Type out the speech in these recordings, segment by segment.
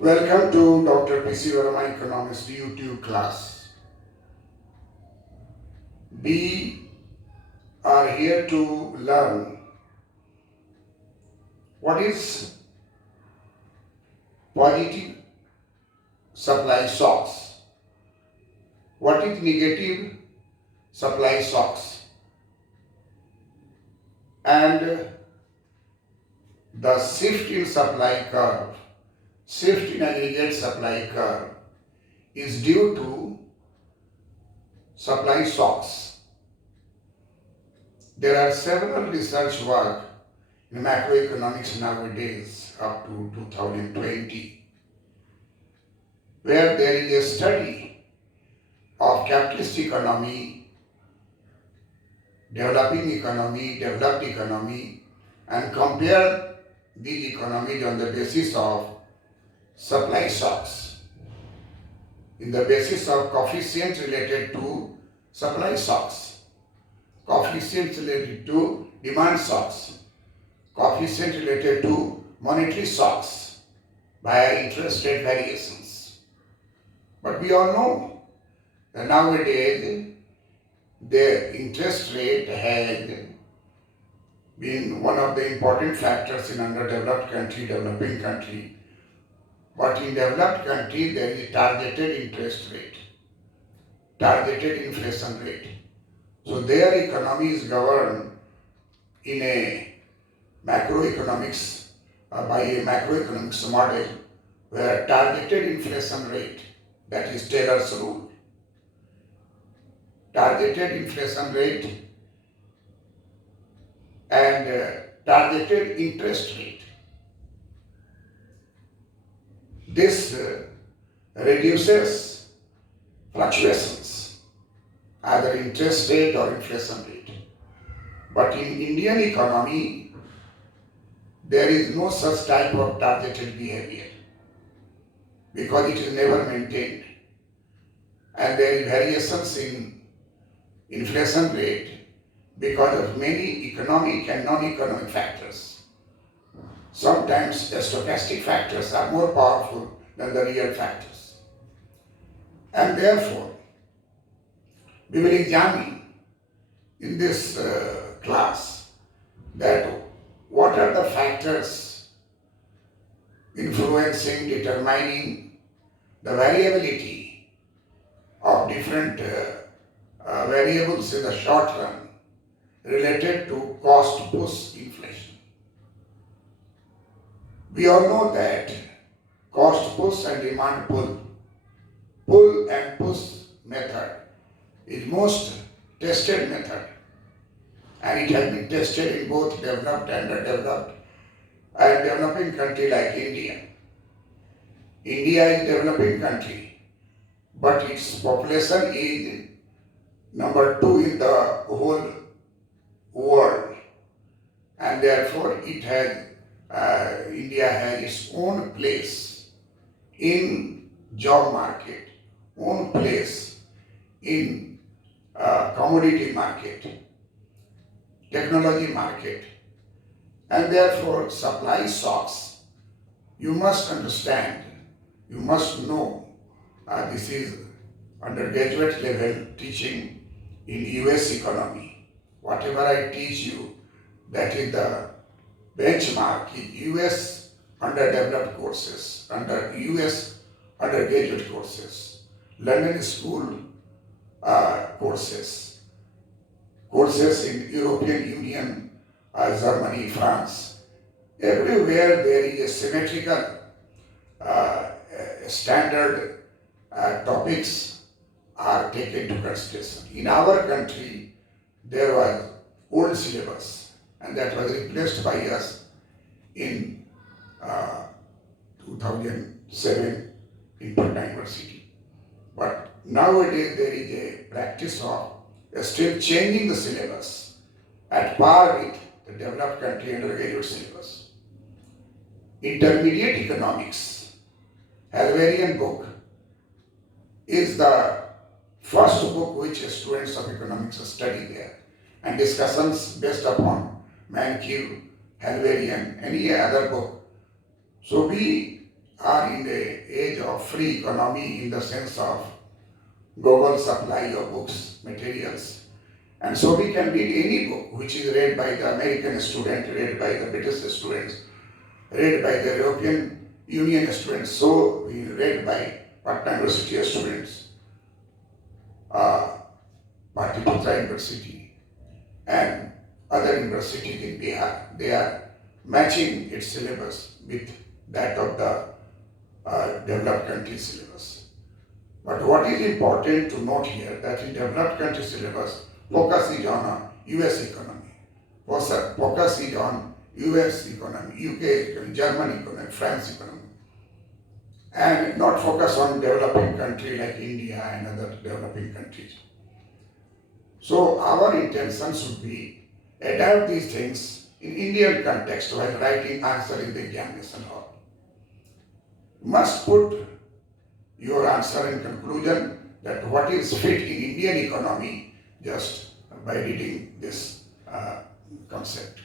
Welcome to Dr. P.C. Verma Economist YouTube class. We are here to learn what is positive supply shocks, what is negative supply shocks, and the shift in supply curve, shift in aggregate supply curve is due to supply shocks. There are several research work in macroeconomics nowadays up to 2020 where there is a study of capitalist economy, developing economy, developed economy, and compare these economies on the basis of supply shocks, in the basis of coefficients related to supply shocks, coefficients related to demand shocks, coefficient related to monetary shocks via interest rate variations. But we all know that nowadays the interest rate has been one of the important factors in underdeveloped country, developing country. But in developed country there is targeted interest rate, targeted inflation rate. So their economy is governed in a macroeconomics by a macroeconomics model where targeted inflation rate, that is Taylor's rule, targeted inflation rate and targeted interest rate. This reduces fluctuations, either interest rate or inflation rate. But in Indian economy, there is no such type of targeted behavior because it is never maintained. And there is variations in inflation rate because of many economic and non-economic factors. Sometimes the stochastic factors are more powerful than the real factors. And therefore, we will examine in this class that what are the factors influencing, determining the variability of different variables in the short run related to cost push inflation. We all know that cost push and demand pull and push method is most tested method, and it has been tested in both developed and underdeveloped and developing country like India. India is a developing country, but its population is number 2 in the whole world, and therefore India has its own place in job market, own place in commodity market, technology market, and therefore supply shocks. You must understand, you must know, this is undergraduate level teaching in US economy. Whatever I teach you, that is the benchmark in US underdeveloped courses, under US undergraduate courses, London School courses, courses in European Union, Germany, France. Everywhere there is a symmetrical standard topics are taken to consideration. In our country, there was old syllabus, and that was replaced by us in 2007 in Patna University. But nowadays there is a practice of still changing the syllabus at par with the developed country undergraduate syllabus. Intermediate economics, Halverian book, is the first book which students of economics study there, and discussions based upon Mankiw, Halverian, any other book. So we are in the age of free economy in the sense of global supply of books, materials. And so we can read any book which is read by the American student, read by the British students, read by the European Union students, so we read by Patna University students, Patliputra University, and other universities in Bihar. They are matching its syllabus with that of the developed country syllabus. But what is important to note here that in developed country syllabus, focus is on a US economy, focus is on US economy, UK economy, German economy, France economy, and not focus on developing country like India and other developing countries. So our intention should be adapt these things in Indian context while writing answer in the examination hall. Must put your answer in conclusion that what is fit in Indian economy just by reading this concept.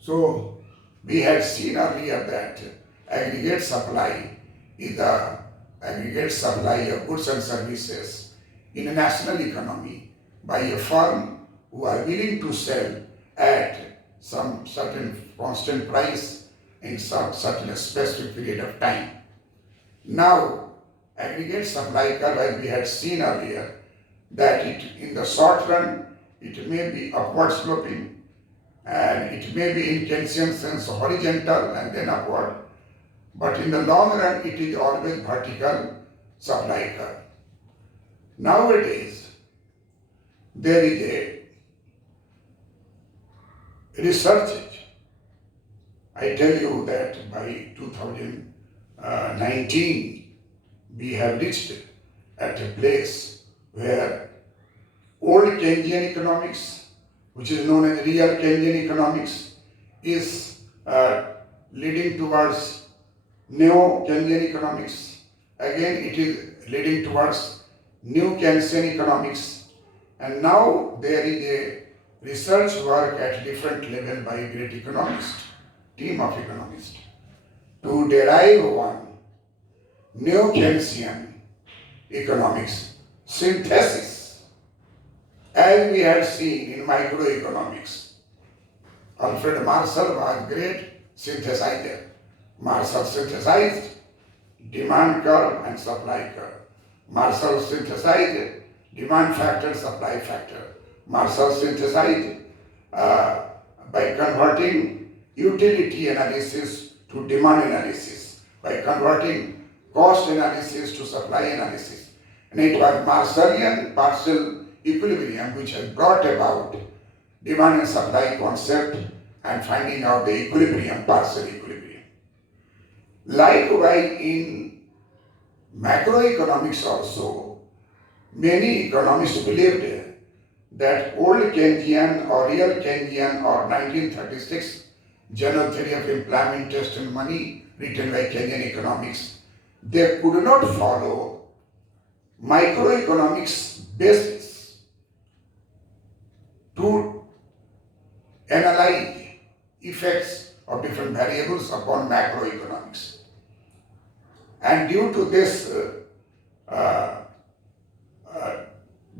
So we had seen earlier that aggregate supply is the aggregate supply of goods and services in a national economy by a firm who are willing to sell at some certain constant price in some certain specific period of time. Now, aggregate supply curve, as we had seen earlier, that it in the short run it may be upward sloping and it may be in Keynesian sense horizontal and then upward, but in the long run it is always vertical supply curve. Nowadays there is a research. I tell you that by 2019 we have reached at a place where old Keynesian economics, which is known as real Keynesian economics, is leading towards neo-Keynesian economics. Again, it is leading towards new Keynesian economics. And now there is a research work at different level by a great economist, team of economists, to derive one neo-Keynesian economics synthesis, as we had seen in microeconomics. Alfred Marshall was a great synthesizer. Marshall synthesized demand curve and supply curve. Marshall synthesized demand factor, supply factor. Marshall synthesized by converting utility analysis to demand analysis, by converting cost analysis to supply analysis. And it was Marshallian partial equilibrium which has brought about demand and supply concept and finding out the equilibrium, partial equilibrium. Likewise, in macroeconomics also, many economists believed that old Keynesian or real Keynesian or 1936 General Theory of Employment, Trust and Money written by Keynesian economics, they could not follow microeconomics basis to analyze effects of different variables upon macroeconomics. And due to this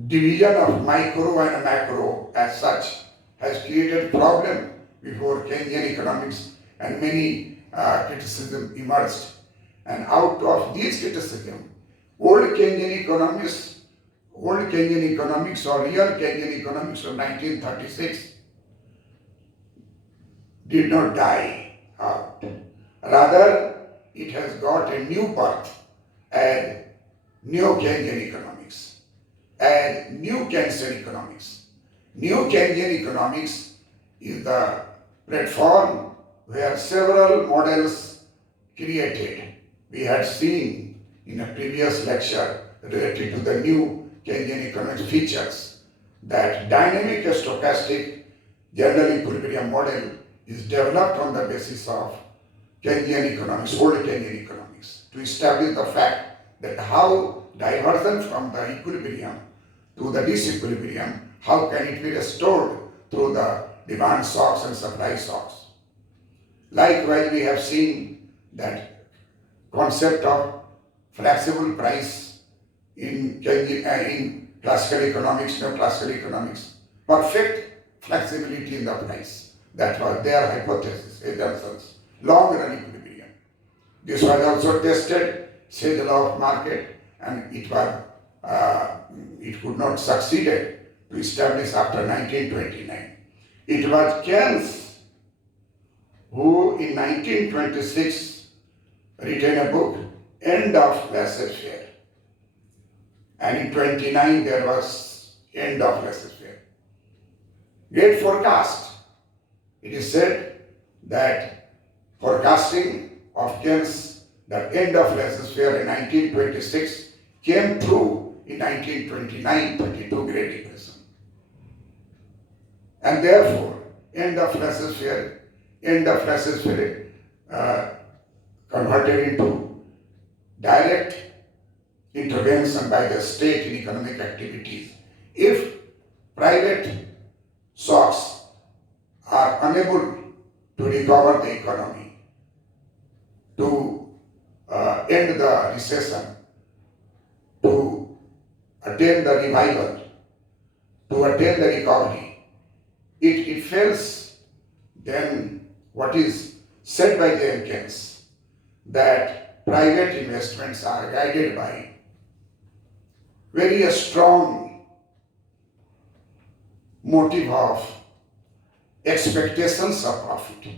division of micro and macro as such has created problem before Keynesian economics, and many criticism emerged. And out of these criticism, old Keynesian economics or real Keynesian economics of 1936 did not die out. Rather, it has got a new birth as neo-Keynesian economics, as new Keynesian economics. New Keynesian economics is the platform where several models created. We had seen in a previous lecture related to the new Keynesian economics features that dynamic stochastic general equilibrium model is developed on the basis of Keynesian economics, old Keynesian economics, to establish the fact that how diversion from the equilibrium to the disequilibrium, how can it be restored through the demand shocks and supply shocks. Likewise, we have seen that concept of flexible price in classical economics, neoclassical economics. Perfect flexibility in the price. That was their hypothesis, assumptions. Long run equilibrium. This was also tested, say the law of market, and it could not succeed to establish after 1929. It was Keynes who in 1926 written a book, End of Laissez-faire. And in 29 there was End of Laissez-faire. Great forecast. It is said that forecasting of Keynes, the end of laissez-faire in 1926 came true in 1929-32 Great Depression. And therefore, end of laissez-faire converted into direct intervention by the state in economic activities. If private shocks are unable to recover the economy, to end the recession, to attain the revival, to attain the recovery, it fails, then what is said by J.M. Keynes, that private investments are guided by very strong motive of expectations of profit.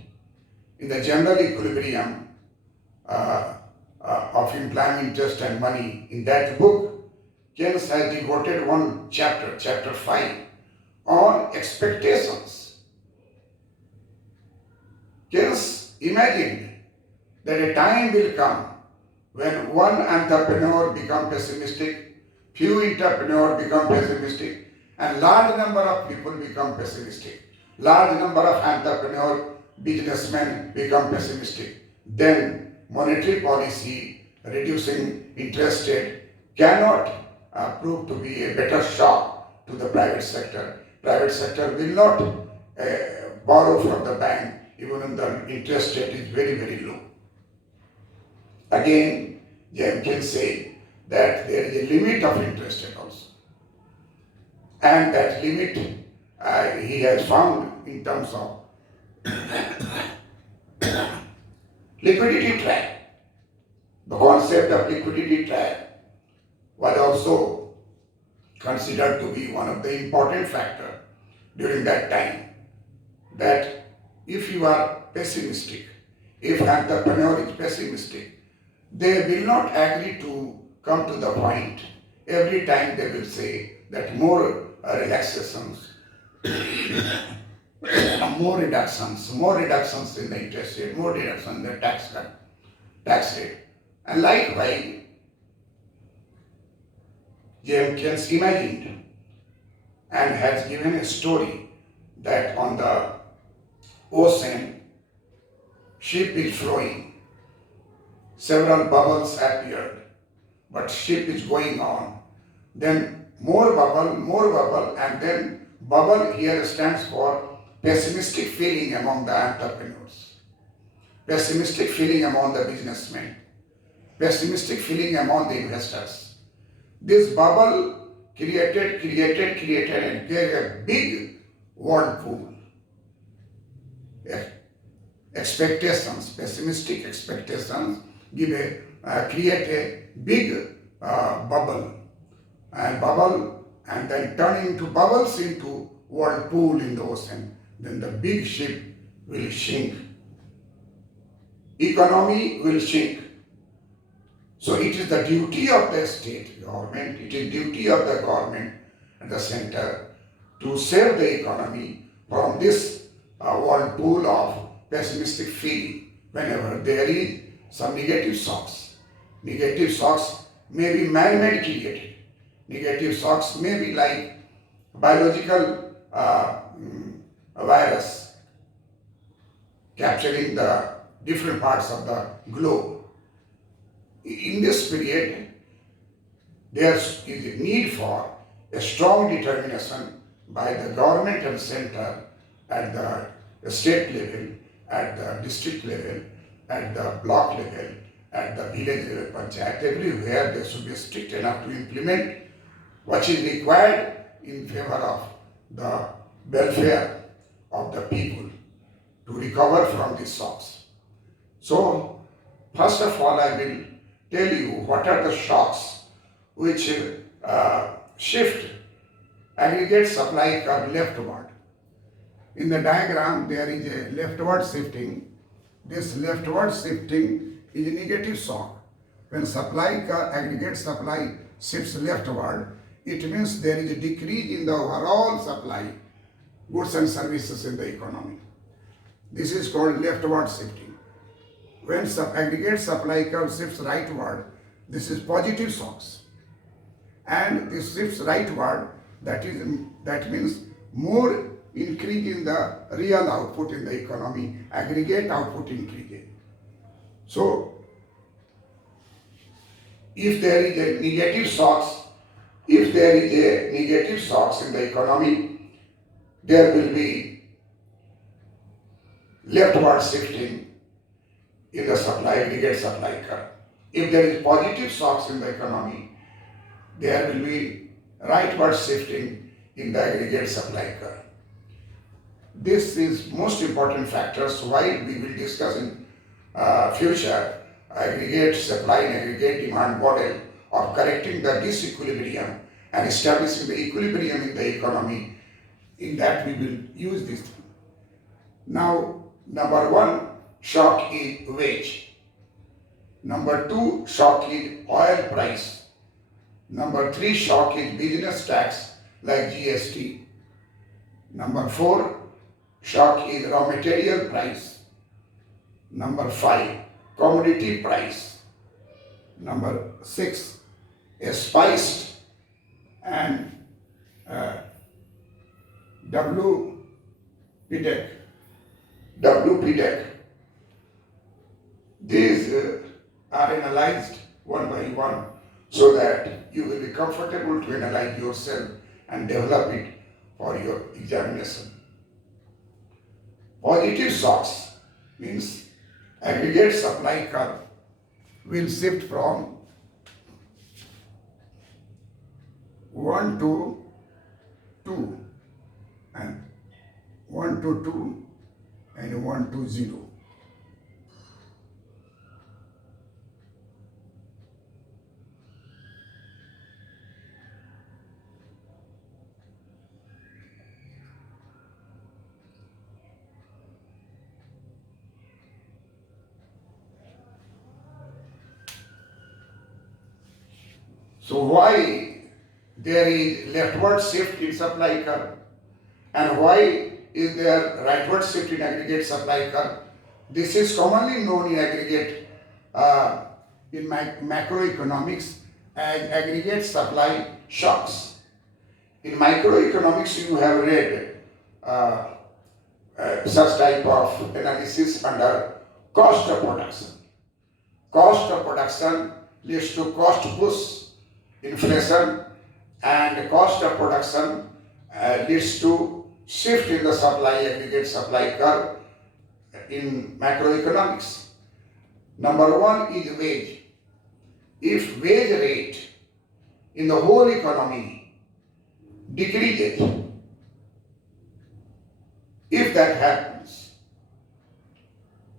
In the general equilibrium of employment, interest and money, in that book, Keynes has devoted one chapter, chapter 5, on expectations. Keynes imagined that a time will come when one entrepreneur become pessimistic, few entrepreneurs become pessimistic, and large number of people become pessimistic. Large number of entrepreneurs, businessmen become pessimistic. Then monetary policy, reducing interest rate, cannot prove to be a better shock to the private sector. Private sector will not borrow from the bank even when the interest rate is very, very low. Again, J.M. Keynes say that there is a limit of interest rate also. And that limit he has found in terms of liquidity trap. The concept of liquidity trap was also considered to be one of the important factors during that time. That if you are pessimistic, if entrepreneur is pessimistic, they will not agree to come to the point. Every time they will say that more relaxations, more reductions in the interest rate, more reduction in the tax rate. And likewise, J.M. Keynes imagined and has given a story that on the ocean, ship is flowing, several bubbles appeared, but ship is going on. Then more bubble, and then bubble here stands for pessimistic feeling among the entrepreneurs, pessimistic feeling among the businessmen, pessimistic feeling among the investors. This bubble created and gave a big whirlpool. Expectations, pessimistic expectations create a big bubble, and then turn into bubbles into whirlpool in the ocean. Then the big ship will sink. Economy will sink. So it is the duty of the state government, it is duty of the government at the center to save the economy from this whirlpool of pessimistic feeling whenever there is some negative shocks. Negative shocks may be man-made created. Negative shocks may be like biological virus capturing the different parts of the globe. In this period, there is a need for a strong determination by the government and center at the state level, at the district level, at the block level, at the village level panchayat, everywhere they should be strict enough to implement what is required in favor of the welfare of the people to recover from these shocks. So, first of all, I will tell you what are the shocks which shift aggregate supply curve leftward. In the diagram, there is a leftward shifting. This leftward shifting is a negative shock. When supply curve, aggregate supply shifts leftward, it means there is a decrease in the overall supply, goods and services in the economy. This is called leftward shifting. When aggregate supply curve shifts rightward, this is positive shocks. And this shifts rightward, that means more increase in the real output in the economy, aggregate output increases. So, if there is a negative shocks, in the economy, there will be leftward shifting in the aggregate supply curve. If there is positive shocks in the economy, there will be rightward shifting in the aggregate supply curve. This is most important factors why we will discuss in future aggregate supply and aggregate demand model of correcting the disequilibrium and establishing the equilibrium in the economy. In that we will use this thing. Now, number one shock is wage. Number two shock is oil price. Number three shock is business tax like GST. Number four shock is raw material price. Number five commodity price. Number six spiced and WPDEC. These are analyzed one by one so that you will be comfortable to analyze yourself and develop it for your examination. Positive shocks means aggregate supply curve will shift from 1 to 2 and 1 to 2 and 1 to 0. So why there is leftward shift in supply curve and why is there rightward shift in aggregate supply curve? This is commonly known in aggregate in macroeconomics as aggregate supply shocks. In microeconomics you have read such type of analysis under cost of production. Cost of production leads to cost push inflation, and cost of production leads to shift in the aggregate supply curve in macroeconomics. Number one is wage. If wage rate in the whole economy decreases, if that happens,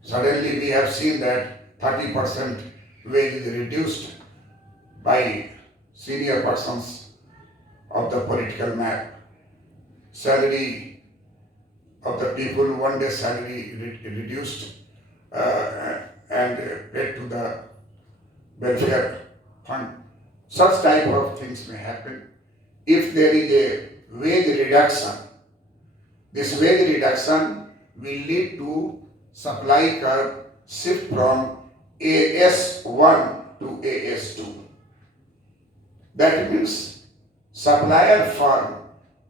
suddenly we have seen that 30% wage is reduced by senior persons of the political map. Salary of the people, one day salary reduced and paid to the welfare fund. Such type of things may happen. If there is a wage reduction, this wage reduction will lead to supply curve shift from AS1 to AS2. That means supplier firm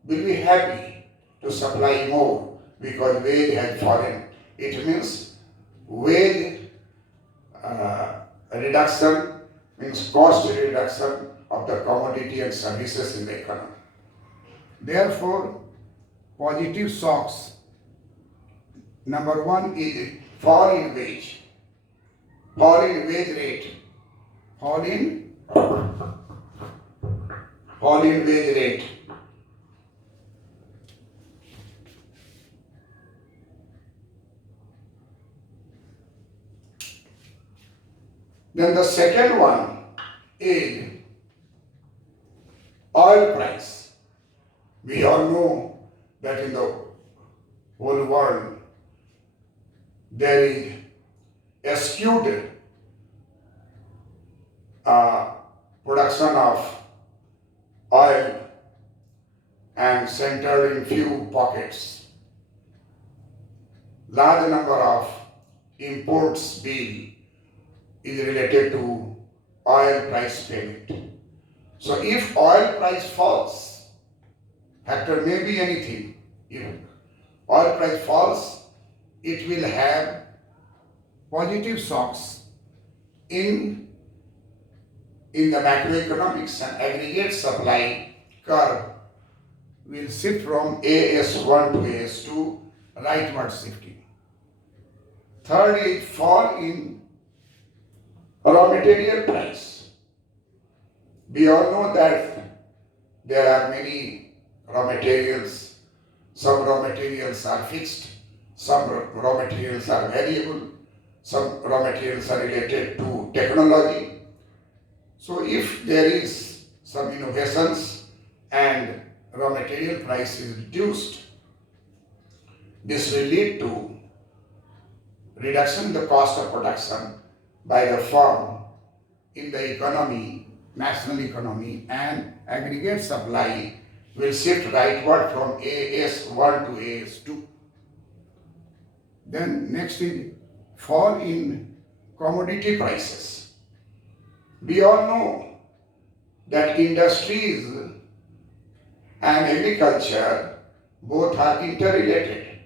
will be happy to supply more because wage has fallen. It means wage reduction means cost reduction of the commodity and services in the economy. Therefore, positive shocks. Number one is fall in wage. fall in wage rate, fall in wage rate. Then the second one is oil price. We all know that in the whole world there is a skewed production of oil and centered in few pockets. Large number of imports bill is related to oil price payment. So if oil price falls, factor may be anything. If oil price falls, it will have positive shocks in the macroeconomics, and aggregate supply curve will shift from AS1 to AS2, rightward shifting. Third is fall in raw material price. We all know that there are many raw materials. Some raw materials are fixed, some raw materials are variable, some raw materials are related to technology. So if there is some innovations and raw material price is reduced, this will lead to reduction in the cost of production by the firm in the economy, national economy, and aggregate supply will shift rightward from AS1 to AS2. Then next is fall in commodity prices. We all know that industries and agriculture both are interrelated.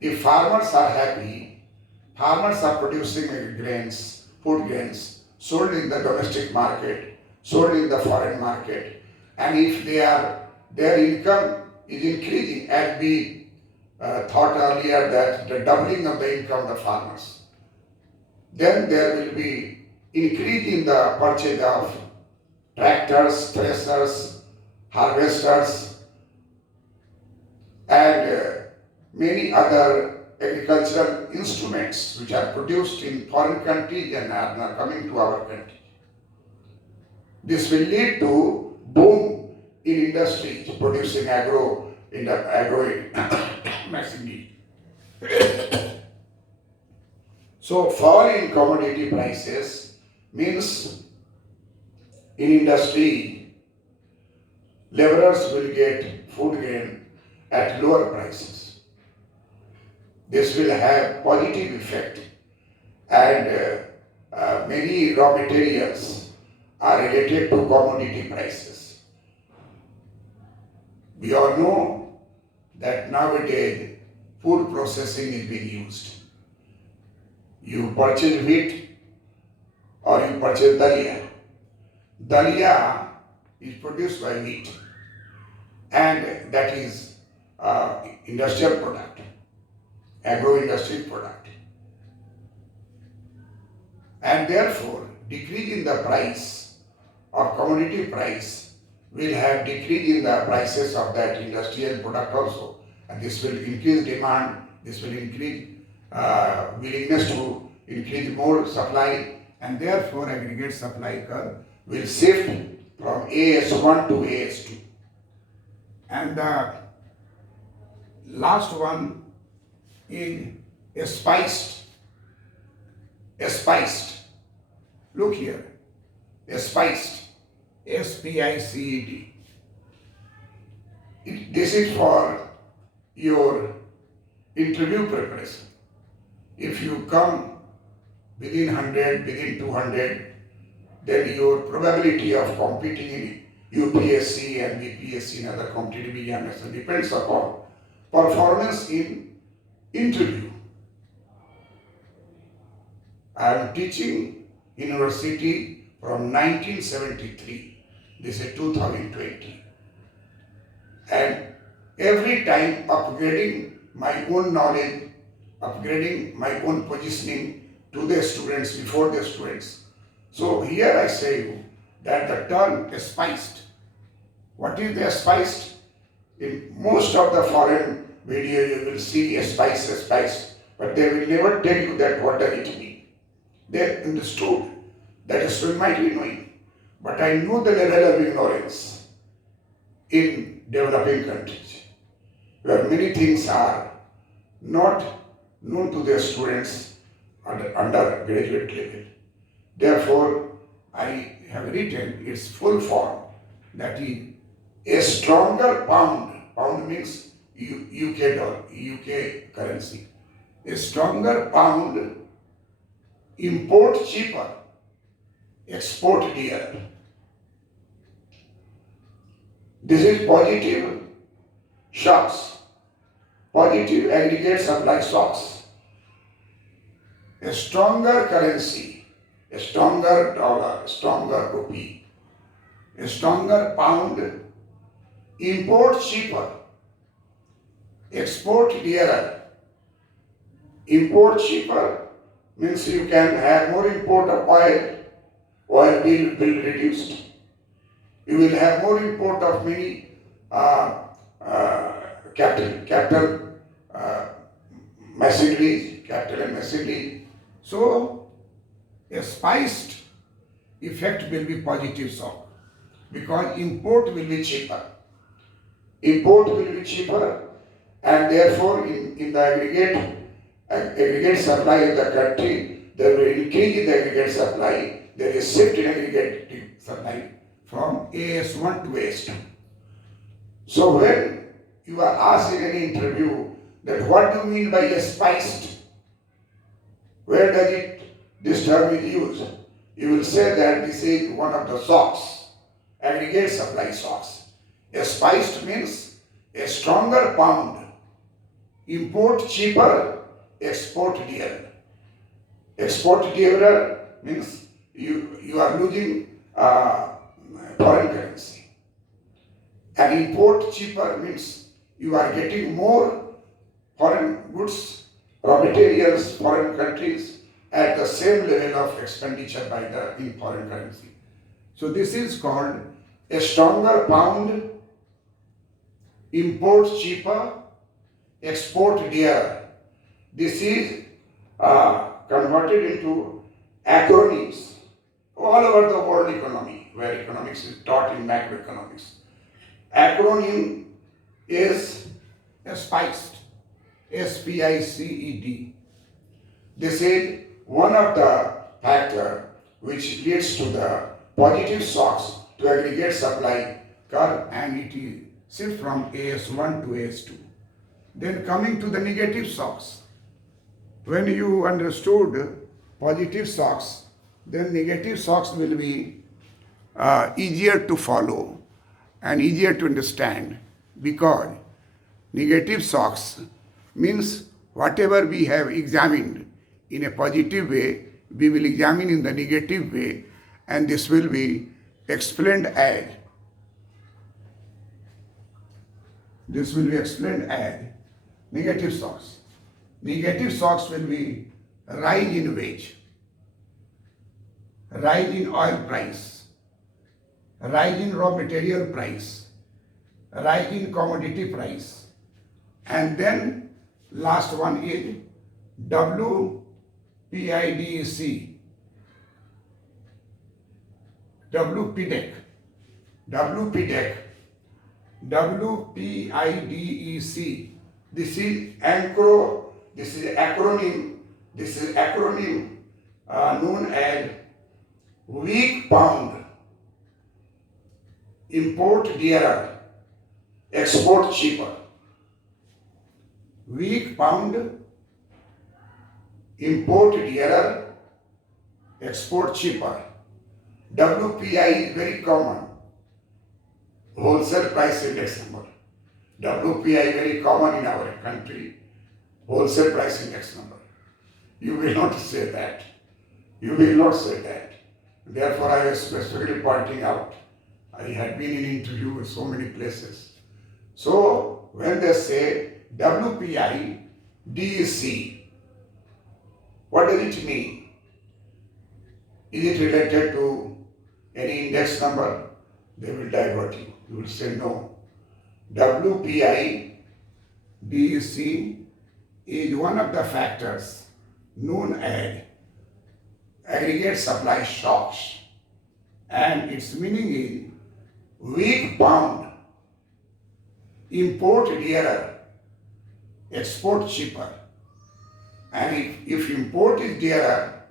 If farmers are happy, farmers are producing grains, food grains, sold in the domestic market, sold in the foreign market, and if their income is increasing, as we thought earlier that the doubling of the income of the farmers, then there will be increase in the purchase of tractors, threshers, harvesters, and many other agricultural instruments which are produced in foreign countries and are now coming to our country. This will lead to boom in industries producing agro machinery. So fall in commodity prices means in industry laborers will get food grain at lower prices. This will have positive effect, and many raw materials are related to commodity prices. We all know that nowadays food processing is being used. You purchase wheat or you purchase dalia. Dalia is produced by wheat, and that is industrial product, agro-industrial product. And therefore, decrease in the price or commodity price will have decrease in the prices of that industrial product also. And this will increase demand, this will increase willingness to increase more supply, and therefore aggregate supply curve will shift from AS1 to AS2. And the last one is spiced. Spiced. Look here. Spiced. SPICED. This is for your interview preparation. If you come within 100, within 200, then your probability of competing in UPSC and BPSC and other competitive examinations depends upon performance in interview. I am teaching university from 1973. This is 2020. And every time upgrading my own knowledge, upgrading my own positioning to the students, before the students. So here I say you that the term spiced. What is the spiced? In most of the foreign video you will see spice, but they will never tell you that what does it mean. They understood that a student might be knowing, but I know the level of ignorance in developing countries, where many things are not known to their students under undergraduate level. Therefore, I have written its full form, that is a stronger pound. Pound means UK dollar, UK currency. A stronger pound, import cheaper, export dearer. This is positive shocks, positive aggregate supply shocks. A stronger currency, a stronger dollar, a stronger rupee, a stronger pound, import cheaper, export dearer. Import cheaper means you can have more import of oil, oil will be reduced. You will have more import of many capital machinery, capital and machinery. So a spiced effect will be positive shock, because import will be cheaper. Import will be cheaper, and therefore in the aggregate supply of the country, there will increase in the aggregate supply. There is shift in aggregate supply from AS1 to AS2. So when you are asked in any interview that what do you mean by a spiced, where does this term is used? You will say that this is one of the shocks, aggregate supply shocks. A spiced means a stronger pound, import cheaper, export dearer. Export dearer means you are losing foreign currency. And import cheaper means you are getting more foreign goods, raw materials, foreign countries at the same level of expenditure by the in foreign currency. So this is called a stronger pound, import cheaper, export dearer. This is converted into acronyms all over the world economy, where economics is taught in macroeconomics. Acronym is spiced, SPICED. This is one of the factors which leads to the positive shocks to aggregate supply curve, and it is shift from AS1 to AS2. Then coming to the negative shocks. When you understood positive shocks, then negative shocks will be easier to follow and easier to understand, because negative shocks means whatever we have examined in a positive way, we will examine in the negative way, and this will be explained as negative shocks. Negative shocks will be rise in wage, rise in oil price, rise in raw material price, rise in commodity price, and then last one is WPIDEC, WPDEC, WPIDEC. This is acronym known as weak pound, import dearer, export cheaper. Weak pound, import dearer, export cheaper. WPI is very common, wholesale price index number. WPI is very common in our country, wholesale price index number. You will not say that. You will not say that. Therefore, I was specifically pointing out. I had been in interview in so many places. So, when they say WPI DEC, what does it mean? Is it related to any index number? They will divert you. You will say no. WPI DEC is one of the factors known as aggregate supply shocks, and its meaning is weak pound, import dearer, export cheaper. And if import is dearer,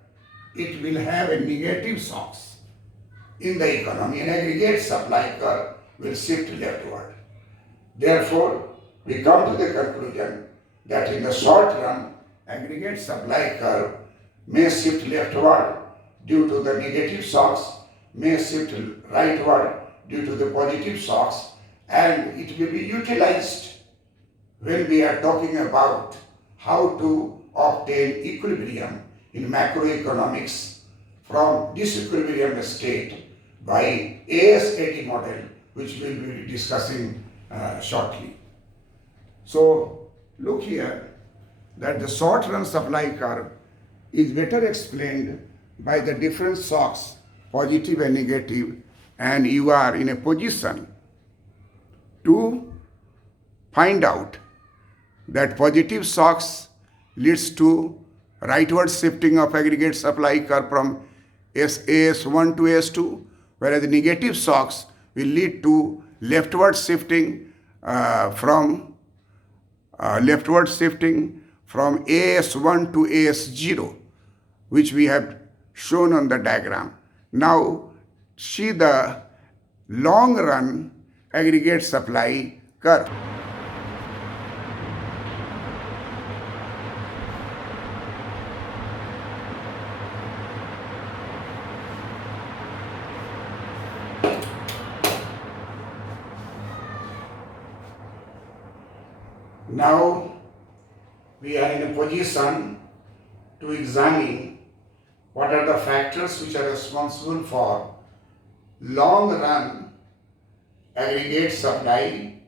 it will have a negative shocks in the economy, and aggregate supply curve will shift leftward. Therefore, we come to the conclusion that in the short run, aggregate supply curve may shift leftward due to the negative shocks, may shift rightward due to the positive shocks, and it will be utilized when we are talking about how to obtain equilibrium in macroeconomics from disequilibrium state by ASAT model, which we will be discussing shortly. So look here that the short run supply curve is better explained by the different shocks, positive and negative, and you are in a position to find out that positive shocks leads to rightward shifting of aggregate supply curve from AS1 to AS2, whereas the negative shocks will lead to leftward shifting from AS1 to AS0, which we have shown on the diagram. Now see the long run aggregate supply curve. Now we are in a position to examine what are the factors which are responsible for long run aggregate supply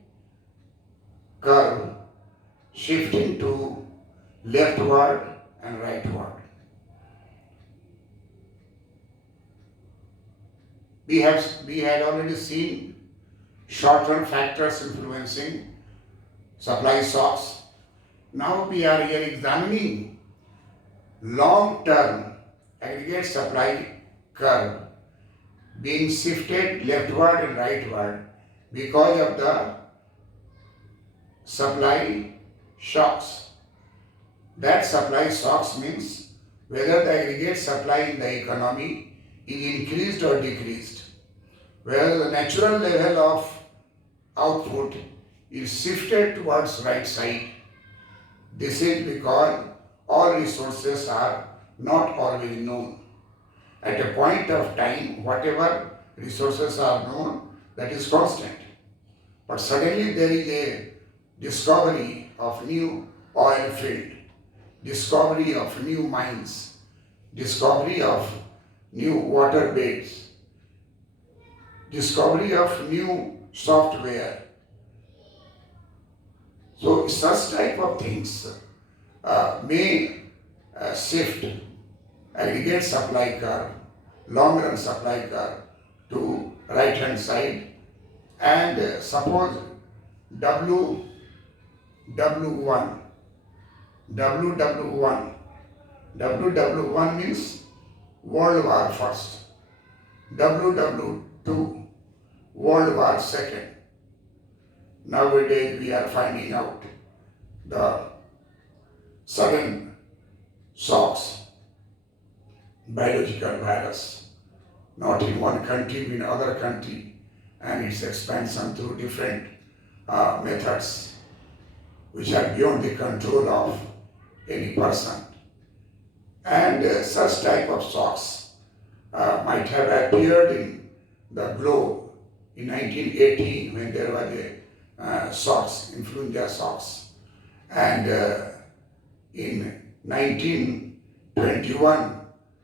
curve shifting to leftward and rightward. We had already seen short-term factors influencing supply shocks. Now we are here examining long-term aggregate supply curve being shifted leftward and rightward because of the supply shocks. That supply shocks means whether the aggregate supply in the economy is increased or decreased, whether the natural level of output is shifted towards right side. This is because all resources are not always known. At a point of time, whatever resources are known, that is constant. But suddenly there is a discovery of new oil field, discovery of new mines, discovery of new water beds, discovery of new software. So such type of things may shift aggregate supply curve, long run supply curve to right hand side, and suppose WW1 means World War First, WW2 World War Second. Nowadays we are finding out the sudden shocks, biological virus, not in one country, in other country, and its expansion through different methods which are beyond the control of any person. And such type of shocks might have appeared in the globe in 1918 when there was a shocks, influenza shocks, and in 1921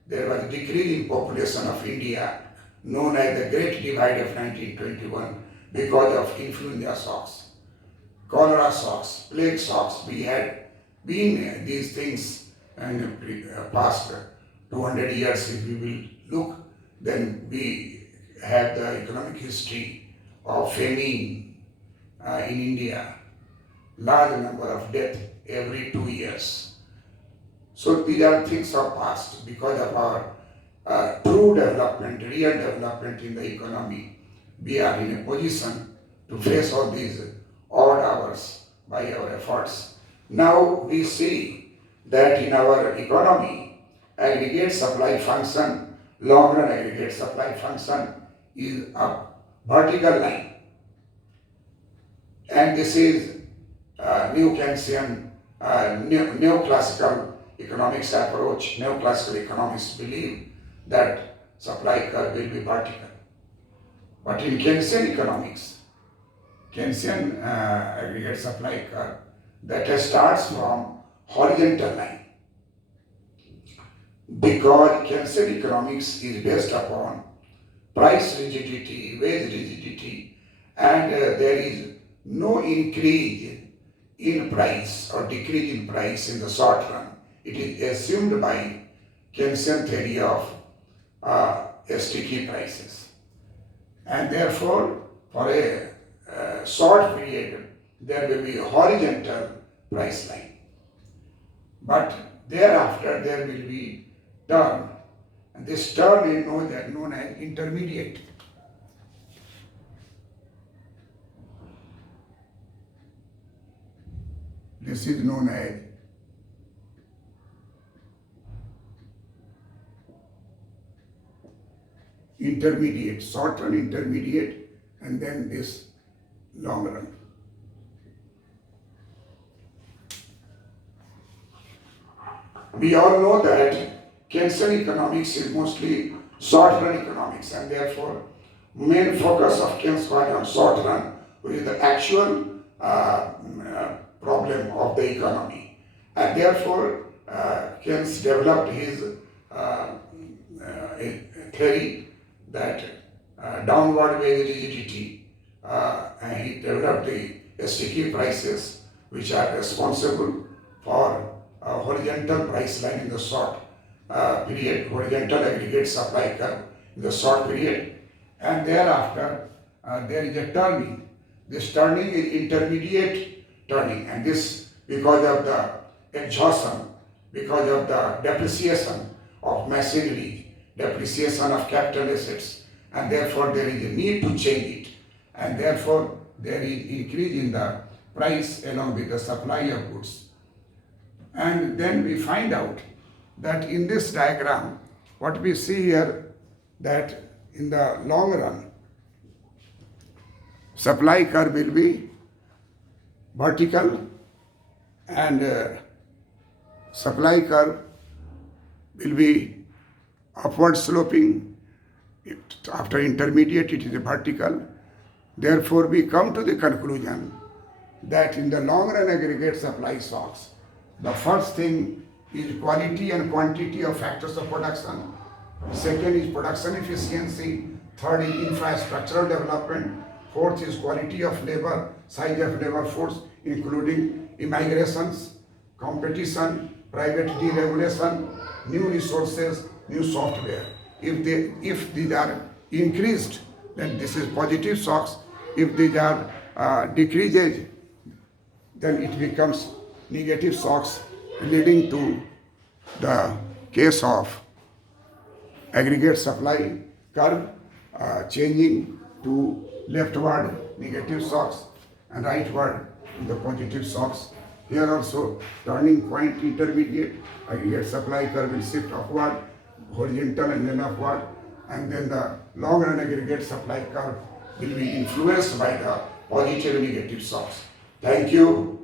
there was a decrease in population of India known as the Great Divide of 1921 because of influenza shocks, cholera shocks, plague shocks. We had been these things in past 200 years if we will look, then we have the economic history of famine in India, large number of death every 2 years. So these are things of past. Because of our true development, real development in the economy, we are in a position to face all these odd hours by our efforts. Now we see that in our economy, aggregate supply function, long run aggregate supply function is a vertical line. And this is new Keynesian, neoclassical economics approach. Neoclassical economists believe that supply curve will be vertical. But in Keynesian economics, Keynesian aggregate supply curve, that starts from horizontal line. Because Keynesian economics is based upon price rigidity, wage rigidity, and there is no increase in price or decrease in price in the short run. It is assumed by Keynesian theory of STT prices. And therefore, for a short period, there will be a horizontal price line. But thereafter, there will be turn. And this turn is known as intermediate. This is known as intermediate, short run intermediate, and then this long run. We all know that Keynesian economics is mostly short run economics, and therefore main focus of Keynes was on short run, which is the actual problem of the economy. And therefore Keynes developed his theory that downward wage rigidity, and he developed the sticky prices, which are responsible for horizontal price line in the short period, horizontal aggregate supply curve in the short period, and thereafter there is a turning. This turning is intermediate turning, and this because of the exhaustion, because of the depreciation of machinery, depreciation of capital assets, and therefore there is a need to change it, and therefore there is increase in the price along with the supply of goods. And then we find out that in this diagram, what we see here, that in the long run, supply curve will be vertical, and supply curve will be upward sloping. After intermediate, it is a vertical. Therefore, we come to the conclusion that in the long run aggregate supply shocks, the first thing is quality and quantity of factors of production. Second is production efficiency. Third is infrastructural development. Fourth is quality of labor, size of labor force, including immigrations, competition, private deregulation, new resources, new software. If these are increased, then this is positive shocks. If these are decreases, then it becomes negative shocks, leading to the case of aggregate supply curve changing to leftward negative shocks and rightward the positive shocks. Here also turning point intermediate, aggregate supply curve will shift upward, horizontal and then upward, and then the long run aggregate supply curve will be influenced by the positive and negative shocks. Thank you.